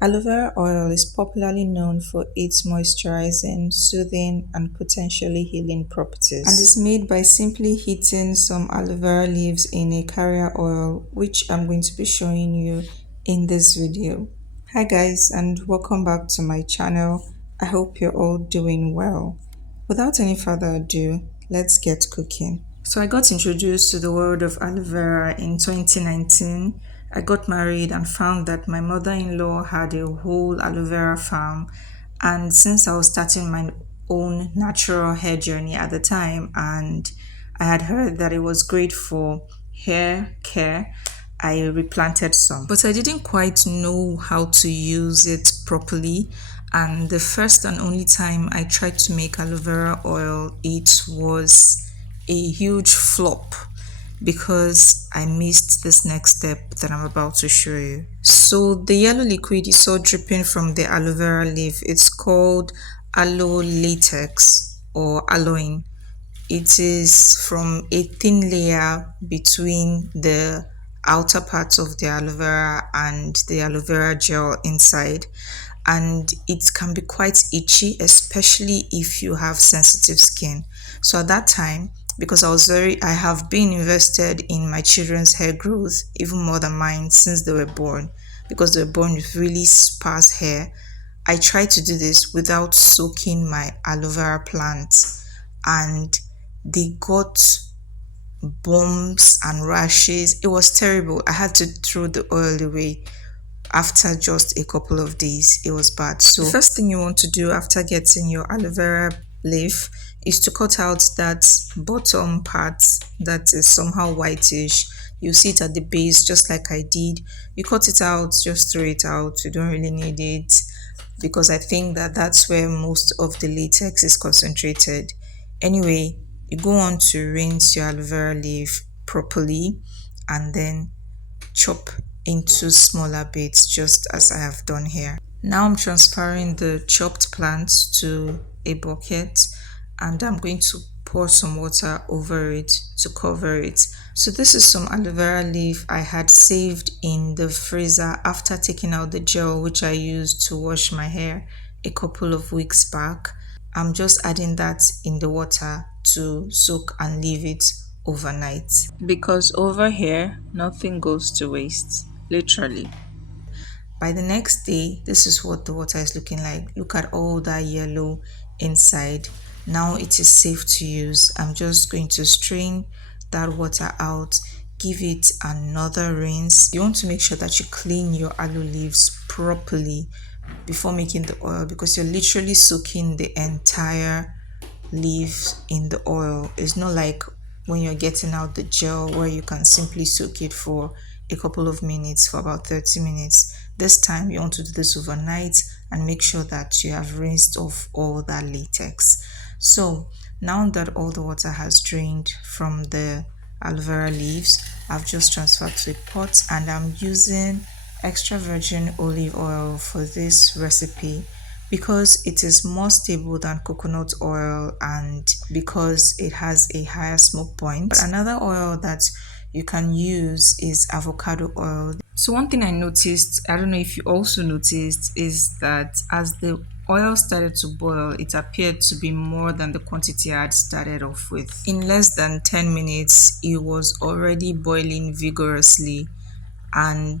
Aloe vera oil is popularly known for its moisturizing, soothing, and potentially healing properties, and is made by simply heating some aloe vera leaves in a carrier oil, which I'm going to be showing you in this video. Hi guys, and welcome back to my channel. I hope you're all doing well. Without any further ado, let's get cooking. So I got introduced to the world of aloe vera in 2019. I got married and found that my mother-in-law had a whole aloe vera farm. And since I was starting my own natural hair journey at the time, and I had heard that it was great for hair care, I replanted some. But I didn't quite know how to use it properly. And the first and only time I tried to make aloe vera oil, it was a huge flop because I missed this next step that I'm about to show you. So the yellow liquid you saw dripping from the aloe vera leaf, it's called aloe latex or aloin. It is from a thin layer between the outer parts of the aloe vera and the aloe vera gel inside, and it can be quite itchy, especially if you have sensitive skin. So at that time, because I have been invested in my children's hair growth even more than mine since they were born, because they were born with really sparse hair. I tried to do this without soaking my aloe vera plants, and they got bumps and rashes. It was terrible. I had to throw the oil away after just a couple of days. It was bad. So the first thing you want to do after getting your aloe vera leaf is to cut out that bottom part that is somehow whitish. You see it at the base just like I did. You cut it out, just throw it out. You don't really need it, because I think that that's where most of the latex is concentrated. Anyway, you go on to rinse your aloe vera leaf properly and then chop into smaller bits just as I have done here. Now I'm transferring the chopped plants to a bucket and I'm going to pour some water over it to cover it. So this is some aloe vera leaf I had saved in the freezer after taking out the gel which I used to wash my hair a couple of weeks back. I'm just adding that in the water to soak and leave it overnight, because over here nothing goes to waste, literally. By the next day, this is what the water is looking like. Look at all that yellow inside. Now it is safe to use. I'm just going to strain that water out, give it another rinse. You want to make sure that you clean your aloe leaves properly before making the oil, because you're literally soaking the entire leaf in the oil. It's not like when you're getting out the gel where you can simply soak it for a couple of minutes, for about 30 minutes. This time you want to do this overnight and make sure that you have rinsed off all that latex. So now that all the water has drained from the aloe vera leaves, I've just transferred to a pot and I'm using extra virgin olive oil for this recipe because it is more stable than coconut oil and because it has a higher smoke point. But another oil that you can use is avocado oil. So one thing I noticed, I don't know if you also noticed, is that as the oil started to boil, it appeared to be more than the quantity I had started off with. In less than 10 minutes, it was already boiling vigorously, and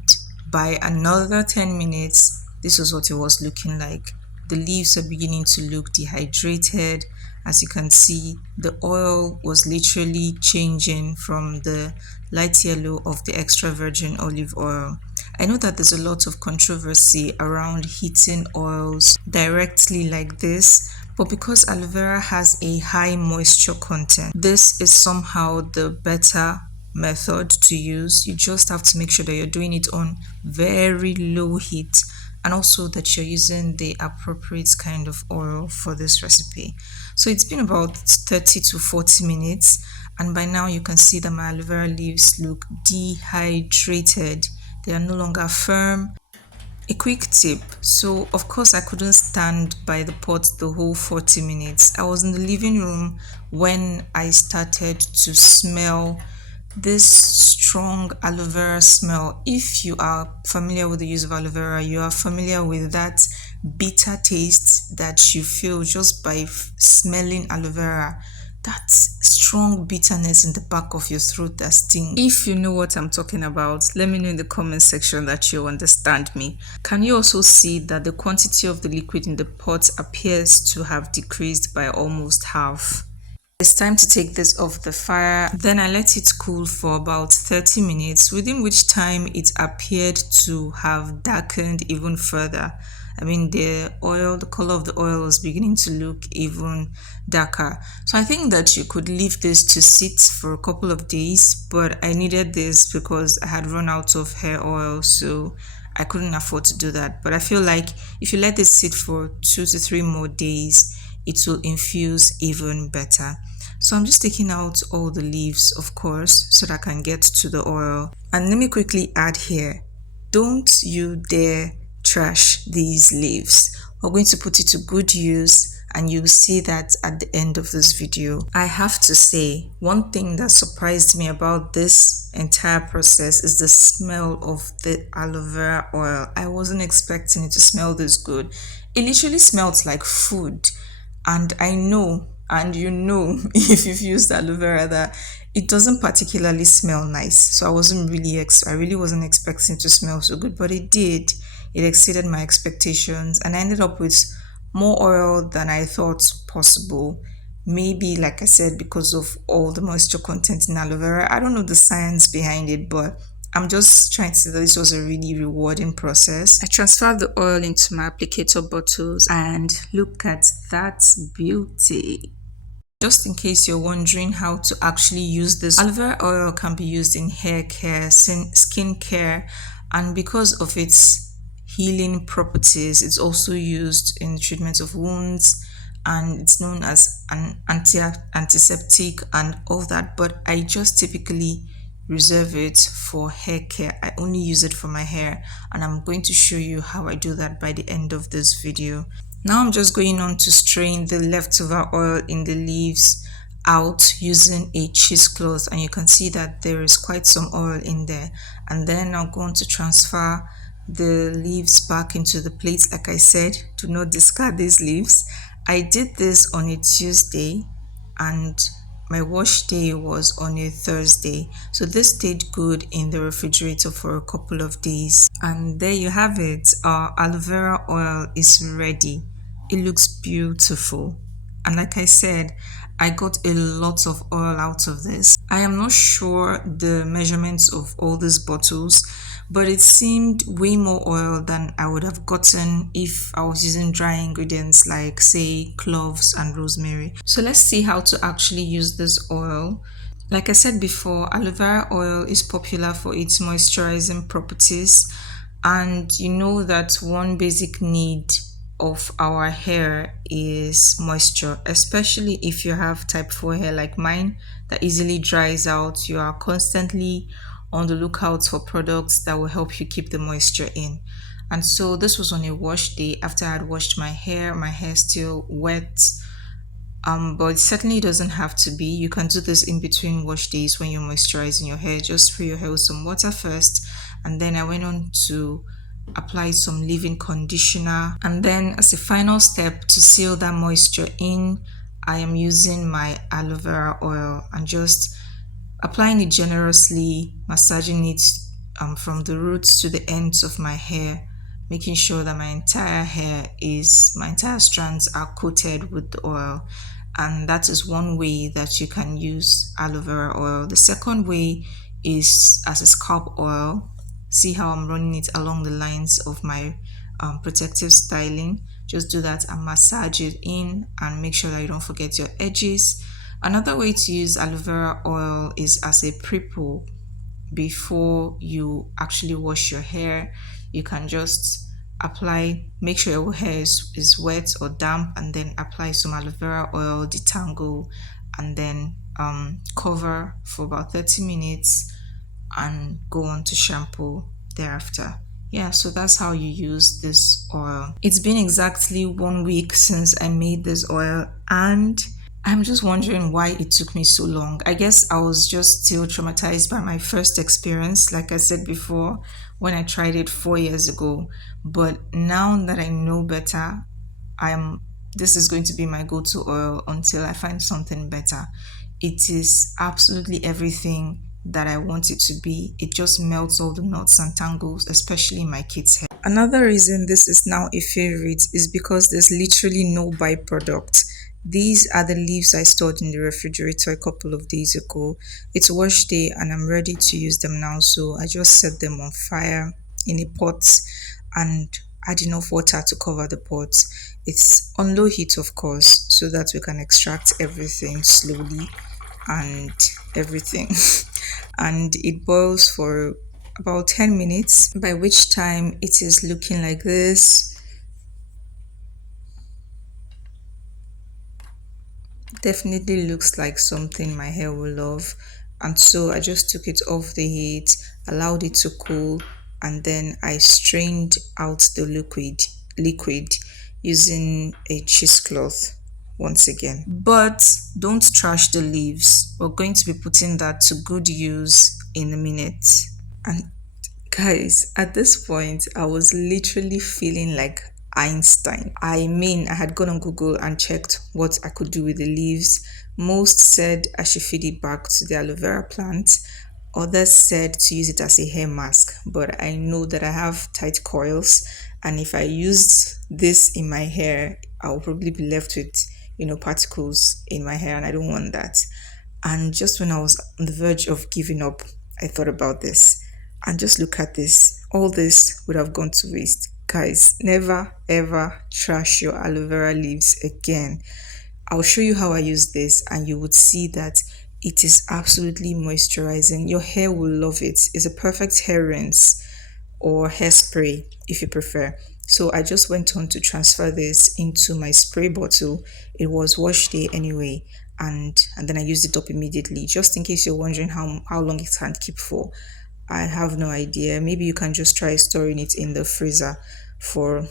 by another 10 minutes, this was what it was looking like. The leaves are beginning to look dehydrated. As you can see, the oil was literally changing from the light yellow of the extra virgin olive oil. I know that there's a lot of controversy around heating oils directly like this, but because aloe vera has a high moisture content, this is somehow the better method to use. You just have to make sure that you're doing it on very low heat and also that you're using the appropriate kind of oil for this recipe. So it's been about 30 to 40 minutes and by now you can see that my aloe vera leaves look dehydrated. They are no longer firm. A quick tip. So of course I couldn't stand by the pot the whole 40 minutes. I was in the living room when I started to smell this strong aloe vera smell. If you are familiar with the use of aloe vera, you are familiar with that bitter taste that you feel just by smelling aloe vera. That strong bitterness in the back of your throat that stings. If you know what I'm talking about, let me know in the comment section that you understand me. Can you also see that the quantity of the liquid in the pot appears to have decreased by almost half? It's time to take this off the fire. Then I let it cool for about 30 minutes, within which time it appeared to have darkened even further. I mean, the color of the oil was beginning to look even darker. So I think that you could leave this to sit for a couple of days, but I needed this because I had run out of hair oil, so I couldn't afford to do that. But I feel like if you let this sit for 2 to 3 more days, it will infuse even better. So I'm just taking out all the leaves, of course, so that I can get to the oil. And let me quickly add here, don't you dare trash these leaves. We're going to put it to good use, and you'll see that at the end of this video. I have to say, one thing that surprised me about this entire process is the smell of the aloe vera oil. I wasn't expecting it to smell this good. It literally smelled like food. And I know, and you know, if you've used aloe vera, that it doesn't particularly smell nice. So I really wasn't expecting it to smell so good, but it did. It exceeded my expectations, and I ended up with more oil than I thought possible. Maybe, like I said, because of all the moisture content in aloe vera. I don't know the science behind it, but I'm just trying to say that this was a really rewarding process. I transferred the oil into my applicator bottles, and look at that beauty. Just in case you're wondering how to actually use this, aloe vera oil can be used in hair care, skin care, and because of its healing properties, it's also used in the treatment of wounds, and it's known as an antiseptic and all that. But I just typically reserve it for hair care. I only use it for my hair, and I'm going to show you how I do that by the end of this video. Now I'm just going on to strain the leftover oil in the leaves out using a cheesecloth, and you can see that there is quite some oil in there. And then I'm going to transfer the leaves back into the plate. Like I said, do not discard these leaves. I did this on a Tuesday, and my wash day was on a Thursday, so this stayed good in the refrigerator for a couple of days. And there you have it, our aloe vera oil is ready. It looks beautiful, and like I said, I got a lot of oil out of this. I am not sure the measurements of all these bottles, but it seemed way more oil than I would have gotten if I was using dry ingredients like, say, cloves and rosemary. So let's see how to actually use this oil. Like I said before, aloe vera oil is popular for its moisturizing properties, and you know that one basic need of our hair is moisture, especially if you have type 4 hair like mine that easily dries out. You are constantly on the lookout for products that will help you keep the moisture in. And so this was on a wash day. After I had washed my hair still wet, but it certainly doesn't have to be. You can do this in between wash days when you're moisturizing your hair. Just spray your hair with some water first, and then I went on to apply some leave-in conditioner, and then as a final step to seal that moisture in, I am using my aloe vera oil and just applying it generously, massaging it from the roots to the ends of my hair, making sure that my entire strands are coated with the oil. And that is one way that you can use aloe vera oil. The second way is as a scalp oil. See how I'm running it along the lines of my protective styling. Just do that and massage it in, and make sure that you don't forget your edges. Another way to use aloe vera oil is as a pre-poo. Before you actually wash your hair, you can just make sure your hair is wet or damp, and then apply some aloe vera oil, detangle, and then cover for about 30 minutes and go on to shampoo thereafter. Yeah, so that's how you use this oil. It's been exactly 1 week since I made this oil, and I'm just wondering why it took me so long. I guess I was just still traumatized by my first experience, like I said before, when I tried it 4 years ago. But now that I know better, I'm this is going to be my go-to oil until I find something better. It is absolutely everything that I want it to be. It just melts all the knots and tangles, especially in my kids' hair. Another reason this is now a favorite is because there's literally no byproduct. These are the leaves I stored in the refrigerator a couple of days ago. It's wash day and I'm ready to use them now, so I just set them on fire in a pot and add enough water to cover the pot. It's on low heat, of course, so that we can extract everything slowly and everything. And it boils for about 10 minutes, by which time it is looking like this. Definitely looks like something my hair will love. And so I just took it off the heat, allowed it to cool, and then I strained out the liquid using a cheesecloth once again. But don't trash the leaves. We're going to be putting that to good use in a minute. And guys, at this point, I was literally feeling like Einstein. I mean, I had gone on Google and checked what I could do with the leaves. Most said I should feed it back to the aloe vera plant. Others said to use it as a hair mask, but I know that I have tight coils, and if I used this in my hair, I'll probably be left with, particles in my hair, and I don't want that. And just when I was on the verge of giving up, I thought about this. And just look at this. All this would have gone to waste. Guys, never ever trash your aloe vera leaves again. I'll show you how I use this and you would see that it is absolutely moisturizing. Your hair will love it. It's a perfect hair rinse or hairspray if you prefer. So I just went on to transfer this into my spray bottle. It was wash day anyway, and then I used it up immediately. Just in case you're wondering how long it can keep for, I have no idea. Maybe you can just try storing it in the freezer for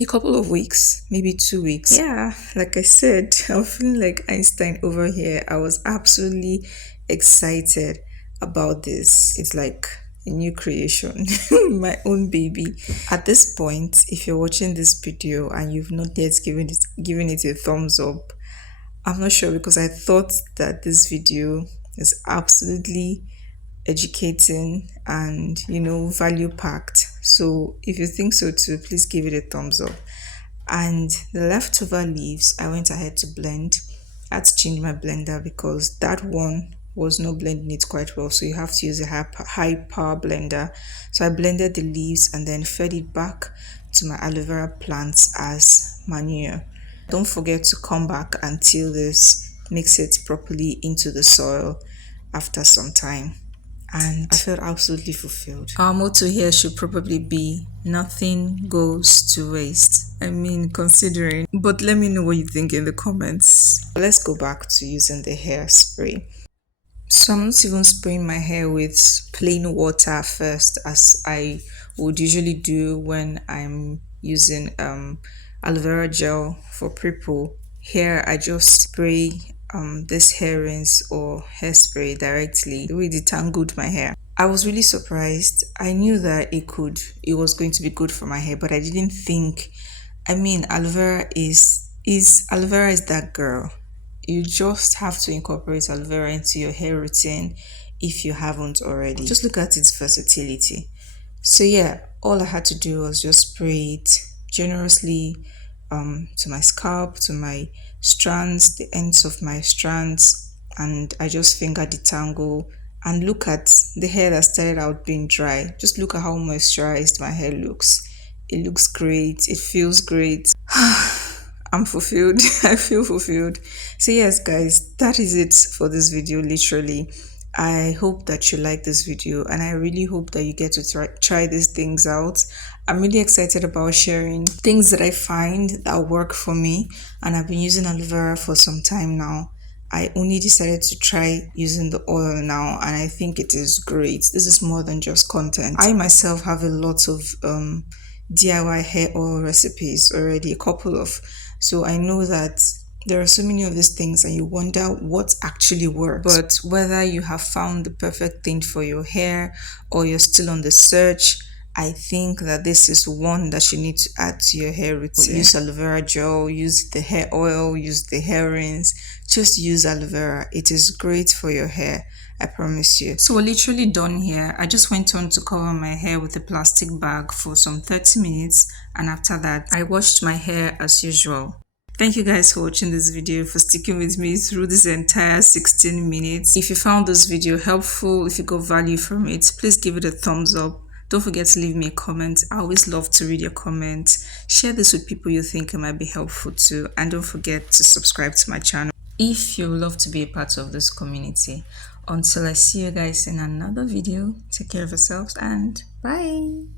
a couple of weeks, maybe 2 weeks. Yeah, like I said, I'm feeling like Einstein over here. I was absolutely excited about this. It's like a new creation, my own baby. At this point, if you're watching this video and you've not yet given it a thumbs up, I'm not sure, because I thought that this video is absolutely educating and value packed. So if you think so too, please give it a thumbs up. And the leftover leaves I went ahead to blend. I had to change my blender because that one was not blending it quite well, so you have to use a high power blender. So I blended the leaves and then fed it back to my aloe vera plants as manure. Don't forget to come back and till this, mix it properly into the soil after some time. And I felt absolutely fulfilled. Our motto here should probably be nothing goes to waste. I mean, considering. But let me know what you think in the comments. Let's go back to using the hairspray. So I'm not even spraying my hair with plain water first, as I would usually do when I'm using aloe vera gel for pre-poo. Here I just spray this hair rinse or hairspray directly, the way it detangled my hair. I was really surprised. I knew that it was going to be good for my hair, but I didn't think. I mean, aloe vera is that girl. You just have to incorporate aloe vera into your hair routine if you haven't already. Just look at its versatility. So yeah, all I had to do was just spray it generously to my scalp, to my strands, the ends of my strands, and I just finger detangle. And look at the hair that started out being dry. Just look at how moisturized my hair looks. It looks great. It feels great. I'm fulfilled. I feel fulfilled. So yes, guys, that is it for this video, literally. I hope that you like this video, and I really hope that you get to try these things out. I'm really excited about sharing things that I find that work for me, and I've been using aloe vera for some time now. I only decided to try using the oil now, and I think it is great. This is more than just content. I myself have a lot of DIY hair oil recipes already, a couple of. So I know that There are so many of these things and you wonder what actually works. But whether you have found the perfect thing for your hair or you're still on the search, I think that this is one that you need to add to your hair routine. Use aloe vera gel, use the hair oil, use the hair rinse. Just use aloe vera. It is great for your hair, I promise you. So we're literally done here. I just went on to cover my hair with a plastic bag for some 30 minutes, and after that I washed my hair as usual. Thank you guys for watching this video, for sticking with me through this entire 16 minutes. If you found this video helpful, if you got value from it, please give it a thumbs up. Don't forget to leave me a comment. I always love to read your comments. Share this with people you think it might be helpful to, and don't forget to subscribe to my channel if you would love to be a part of this community. Until I see you guys in another video, take care of yourselves and bye.